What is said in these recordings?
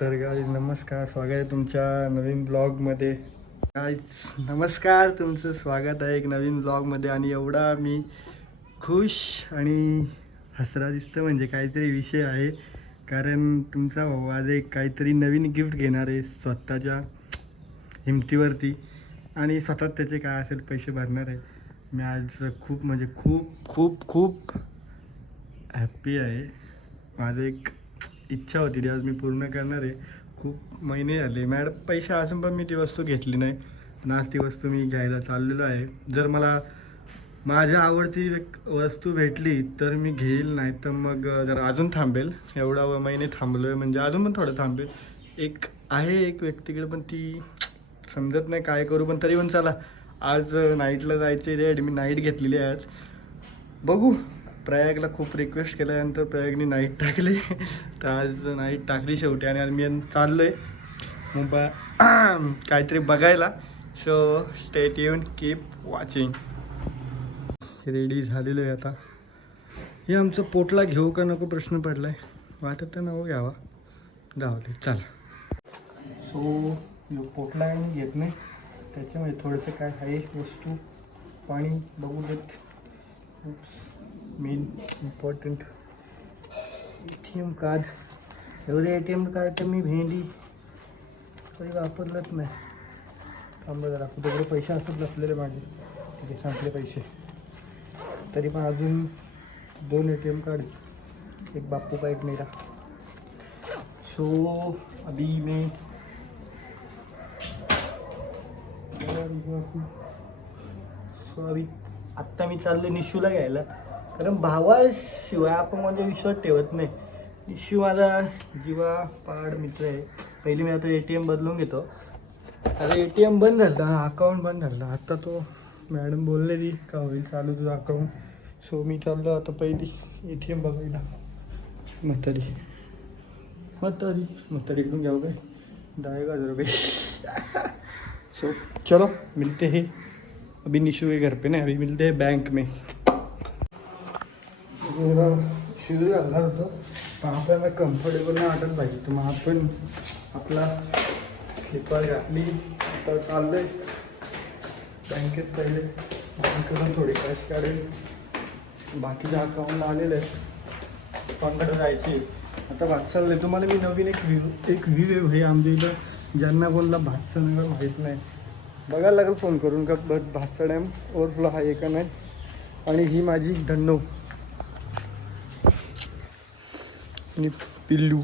तर गाईज नमस्कार, स्वागत आहे तुमच्या नवीन ब्लॉगमध्ये. गाईज नमस्कार, तुमचं स्वागत आहे एक नवीन ब्लॉगमध्ये. आणि एवढा मी खुश आणि हसरा दिसतो म्हणजे काहीतरी विषय आहे, कारण तुमचा भाऊ आज एक काहीतरी नवीन गिफ्ट घेणार आहे स्वतःच्या हिमतीवरती आणि स्वतः त्याचे काय असेल पैसे भरणार आहे. मी आज खूप म्हणजे खूप खूप खूप हॅप्पी आहे. माझं एक इच्छा होती ती आज मी पूर्ण करणार आहे. खूप महिने झाले मॅडम पैसे असून पण मी ती वस्तू घेतली नाही आणि आज ती वस्तू मी घ्यायला चाललेलो आहे. जर मला माझ्या आवडती वस्तू भेटली तर मी घेईल, नाही तर मग जरा अजून थांबेल. एवढा महिने थांबलो आहे म्हणजे अजून पण थोडं थांबेल. एक आहे एक व्यक्तीकडे पण ती समजत नाही काय करू, पण तरी पण चला आज नाईटला जायचे रेड. मी नाईट घेतलेली आहे आज. बघू, प्रयागला खूप रिक्वेस्ट केल्यानंतर प्रयागने नाईट टाकली तर आज नाईट टाकली शेवटी. आणि आज मी चाललो आहे मुंबई काहीतरी बघायला. So stay tune, keep watching. Ready झालेलो आहे आता. हे आमचं पोटला घेऊ का नको प्रश्न पडला आहे. वाटत तर नको घ्यावा, जाऊ दे चला. सो पोटला मी घेत नाही, त्याच्यामध्ये थोडंसं काय आहे वस्तू पाणी बघू देत. Main important ATM card. एवढे ATM कार्ड तर मी भेंडी कधी वापरलंच नाही. थांबा जरा, कुठेकडे पैसे असत नसलेले माझे, तिथे संपले पैसे. तरी पण अजून 2 ATM कार्ड, एक बापू का एक मेरा. सो अभी मैं आत्ता मी चाललो निशूला घ्यायला, कारण भावाशिवाय आपण माझा विश्वास ठेवत नाही. निशू माझा जीवा पाड मित्र आहे. पहिली मी आता ATM बदलून घेतो. आता ATM बंद झालं, अकाउंट बंद झालं. आता तो मॅडम बोललेली का होईल चालू तुझं अकाउंट. सो मी चाललो आता पहिली ATM बघायला. म्हातारीकडून घ्यावं काय 10,000 रुपये. सो चलो मिलते हैं. अभी निशू के घर पे ना, अभी मिलते हैं बैंक में. मेरा शूज घालणार होतो पण आपल्याला कम्फर्टेबल नाही वाटत पाहिजे, तर मग आपण आपला स्लीपर घातली. आता चाललं आहे बँकेत. पहिले बँकेतून थोडी कॅश काढेल, बाकीच्या अकाउंटला आलेलं आहे. अकाउंटकडे जायची. आता भात चाललं. तुम्हाला मी नवीन एक व्ह्यू हे आमच्या इथं ज्यांना कोणला भातचं नगर माहीत नाही, बघायला लागेल फोन करून का भातचा डॅम ओव्हरफ्लो आहे का नाही. आणि ही माझी धन्नो आणि पिल्लू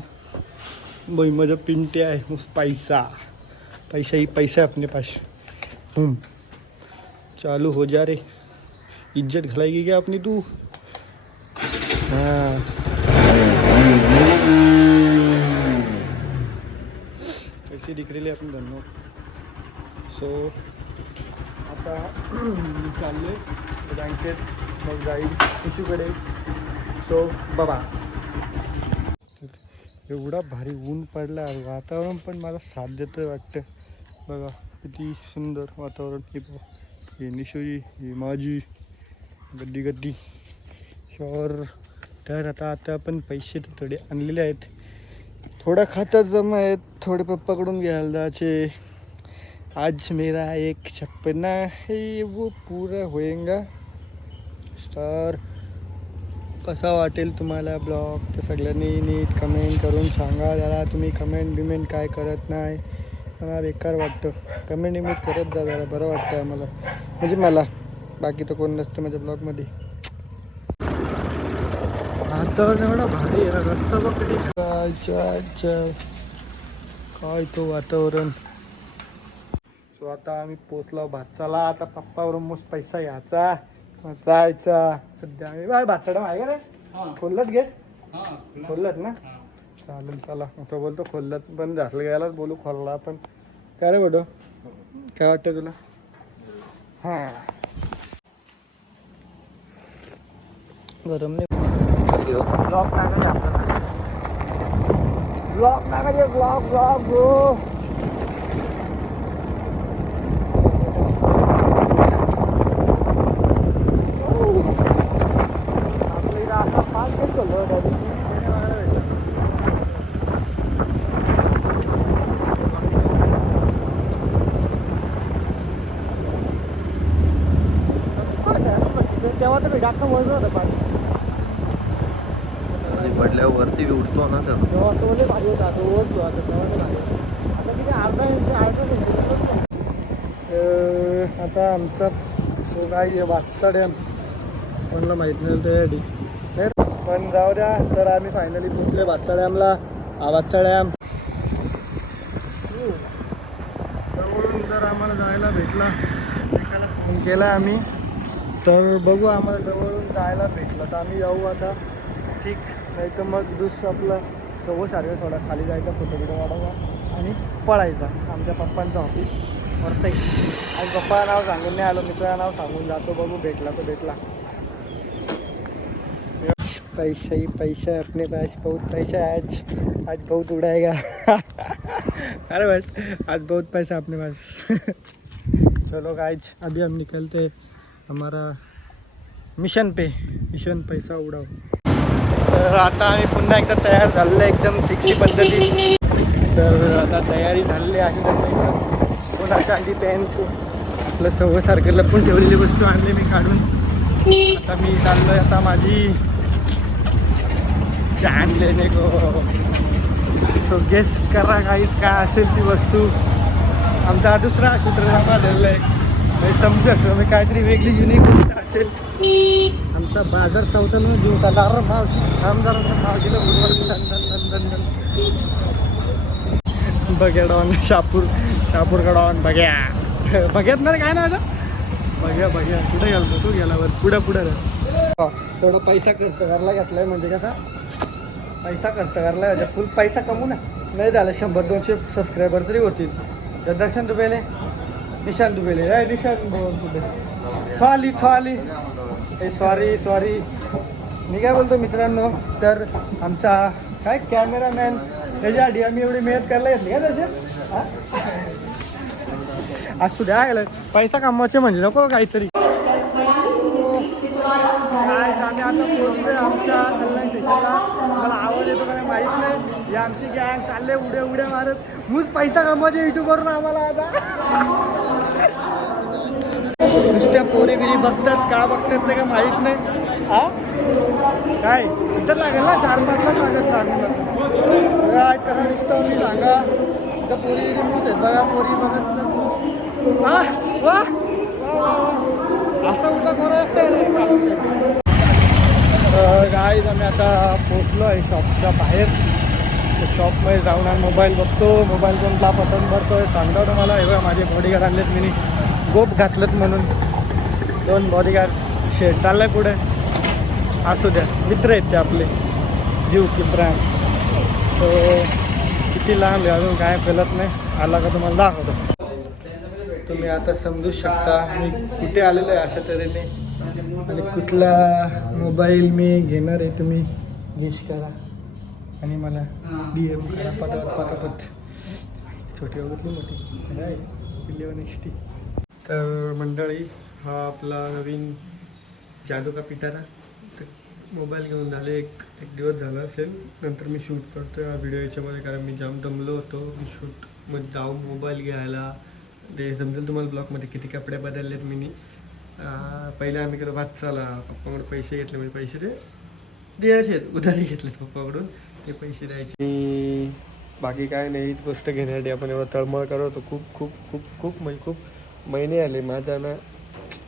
बाई माझा पिंटे आहे. मस्त पैसा ही पैसा है अपने पास. चालू हो जा रे. इज्जत घालाएगी क्या अपनी तू. हाँ कैसी दिख रही है अपनी धन्नो. सो आता मी चाललो आहे बँकेत, मग जाईल इशूकडे. सो बाबा. एवढा भारी ऊन पडला, वातावरण पण मला साथ देतं वाटतं. बघा किती सुंदर वातावरण. हे निशोजी, ही माझी गड्डी. शॉर. तर आता आपण पैसे तर थोडे आणलेले आहेत, थोडा खात्यात जमा आहेत, थोडे पप्पाकडून घ्यायला जायचे. आज मेरा एक सपना है वो पूरा होएगा. स्टार कसा वाटेल तुम्हाला ब्लॉग तर सगळ्यांनी नीट कमेंट करून सांगा. जरा तुम्ही कमेंट काय करत नाही, मला बेकार वाटतं. कमेंट करत जा जरा, बरं वाटतं आम्हाला, म्हणजे मला. बाकी तर कोण नसतं माझ्या ब्लॉगमध्ये. वातावरण एवढा भारी आहे, रस्ता बघ काय तो वातावरण. सो आता आम्ही पोचलो भातचाला. आता पप्पावरून मस्त पैसा घ्यायचा, जायचा. सध्या आम्ही बाय भातडा आहे का रे, खोलत घे. खोलत ना, चालेल चला. तो बोलतो खोलत पण झालं घ्यायलाच बोलू खोलला पण. काय रे बोलतो, काय वाटतं तुला. हां गरम नाही. ब्लॉग टाकायचे आपल्याला, ब्लॉग टाकायचे. ब्लॉग गो डाका मोजलं होतं पाणी पडल्यावर वरती बी उठतो ना तर तेव्हा असं म्हणजे भारी होता आता ओढतो आता तेव्हा तर भारी होतं. आता किती अर्धा आता आमचा सो काय वाटचा डॅम कोणाला माहीत नाही त्यासाठी नाही पण जाऊ द्या. तर आम्ही फायनली पोचले वाटचा डॅमला. हा वाटचा डॅम जवळून जर आम्हाला जायला भेटला एकाला फोन केला आम्ही तर बघू आम्हाला जवळून जायला भेटलं तर आम्ही जाऊ आता ठीक. नाही तर मग आपलं सारखं थोडा खाली जायचा फोटो बिटो काढायचा आणि पळायचा. आमच्या पप्पांचं ऑफिस वरतं आहे. आज पप्पाला नाव सांगून नाही आलो मित्राला नाव सांगून जातो. बघू भेटला तो भेटला. पैसा ही पैसा है अपने पास बहुत पैसा है आज बहुत उड़ाएगा अरे बट आज बहुत पैसा अपने पास चलो गाइस अभी हम निकलते हमारा मिशन पैसा उडाव. तर आता आम्ही पुन्हा एकदा तयार झालेलं एकदम सिक्सी पद्धती. तर आता तयारी झालेली आहे एकदम कोणाच्या आधी पॅन्ट आपलं सव्वासारखं लपून ठेवलेली वस्तू आणली मी काढून. आता मी चाललोय आता माझी जान लेने को. सो गेस करा काहीच काय असेल ती वस्तू. आमचा दुसरा सूत्रनामा झालेला आहे समजू शकतो मी काहीतरी वेगळी युनिक गोष्ट असेल. आमचा बाजार चौथानं दिवसा दार मावशी आमदारांचा मावशीला बघ्या डॉन शापूर कडॉन बघ्या बघ्यात ना काय ना आता बघ्या कुठे गेलो तू गेल्यावर पुढे थोडा पैसा खर्च करायला घेतलाय म्हणजे कसा पैसा खर्च करायला फुल पैसा कमवू ना नाही झालं 100-200 सबस्क्रायबर तरी होतील. तर दर्शन दुबेले निशान दुबेले निशान दुबे थॉली सॉरी मी काय बोलतो मित्रांनो. तर आमचा काय कॅमेरामॅन त्याच्यासाठी आम्ही एवढी मेहनत करायला घेतली का तसे असू द्या गेलं पैसा कमवायचे म्हणजे नको काहीतरी. काय आम्ही आता पोहोचलोय आमच्या कल्याण स्टेशनला. मला आवाज येतो का नाही माहीत नाही. ही आमची गँग चालले उड्या मारत मूच पैसा कमवायचे युट्यूबवरून आम्हाला आता. नुसत्या पोरी बिरी बघतात का बघतात ते का माहीत नाही. हा काय इथं लागेल ना 4-5 लाख लागेल काय कसं नुसतं मी सांगा तर पोरी बिरी मूच आहेत बघा पोरी बघत वा असं उलटा कोणा असतं गाईज आम्ही आता पोचलो आहे शॉपच्या बाहेर. शॉपमध्ये जाऊन आम्ही मोबाईल बघतो. मोबाईल कोणता पसंत भरतो आहे सांगतो तुम्हाला. हे बघा माझे बॉडीगार्ड आणलेत मी गोप घातलेत म्हणून 2 बॉडीगार्ड शेट चाललाय पुढे. असू द्या मित्र आहेत ते आपले जीव की ब्रँड. तो किती लांब आहे अजून काय फैलत नाही. आला का तुम्हाला दाखवतो. तुम्ही आता समजू शकता मी कुठे आलेलो आहे अशा तऱ्हेने आणि कुठला मोबाईल मी घेणार आहे तुम्ही गेस करा आणि मला DM करा पटापट. छोटी बघितली मोठी काय पिल्लेवानी. तर मंडळी हा आपला नवीन जादू का पिटारा. तर मोबाईल घेऊन झाले एक दिवस झाला असेल. नंतर मी शूट करतो हा व्हिडिओ याच्यामध्ये कारण मी जाम दमलो होतो. मी शूटमध्ये जाऊन मोबाईल घ्यायला ते समजेल तुम्हाला ब्लॉगमध्ये किती कपडे बदललेत मी. पहिले आम्ही केलं वाचायला पप्पाकडून पैसे घेतले म्हणजे पैसे ते द्यायचे उधारी घेतलेत पप्पाकडून ते पैसे द्यायचे. बाकी काय नाही हीच गोष्ट घेण्यासाठी आपण एवढं तळमळ करत होतो. खूप खूप खूप खूप म्हणजे खूप महिने आले. माझा ना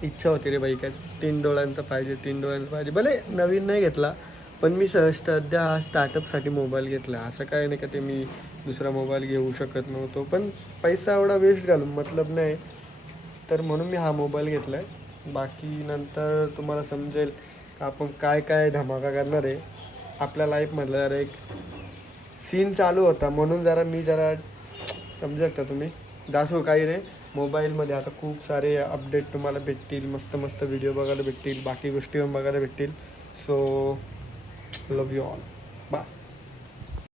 इच्छा होती रे बाई काय 3 डोळ्यांचा पाहिजे भले नवीन नाही घेतला पण मी सध्या हा स्टार्टअपसाठी मोबाईल घेतला. असं काय नाही का ते मी दुसरा मोबाईल घेऊ शकत नव्हतो पण पैसा एवढा वेस्ट घालून मतलब नाही. तर म्हणून मी हा मोबाईल घेतला आहे. बाकी नंतर तुम्हाला समजेल का आपण काय धमाका करणार आहे आपल्या लाईफमधला. जरा एक सीन चालू होता म्हणून मी समजू शकता तुम्ही दासो काही रे मोबाईलमध्ये आता खूप सारे अपडेट तुम्हाला भेटतील. मस्त व्हिडिओ बघायला भेटतील. बाकी गोष्टी बघायला भेटतील. So love you all bye.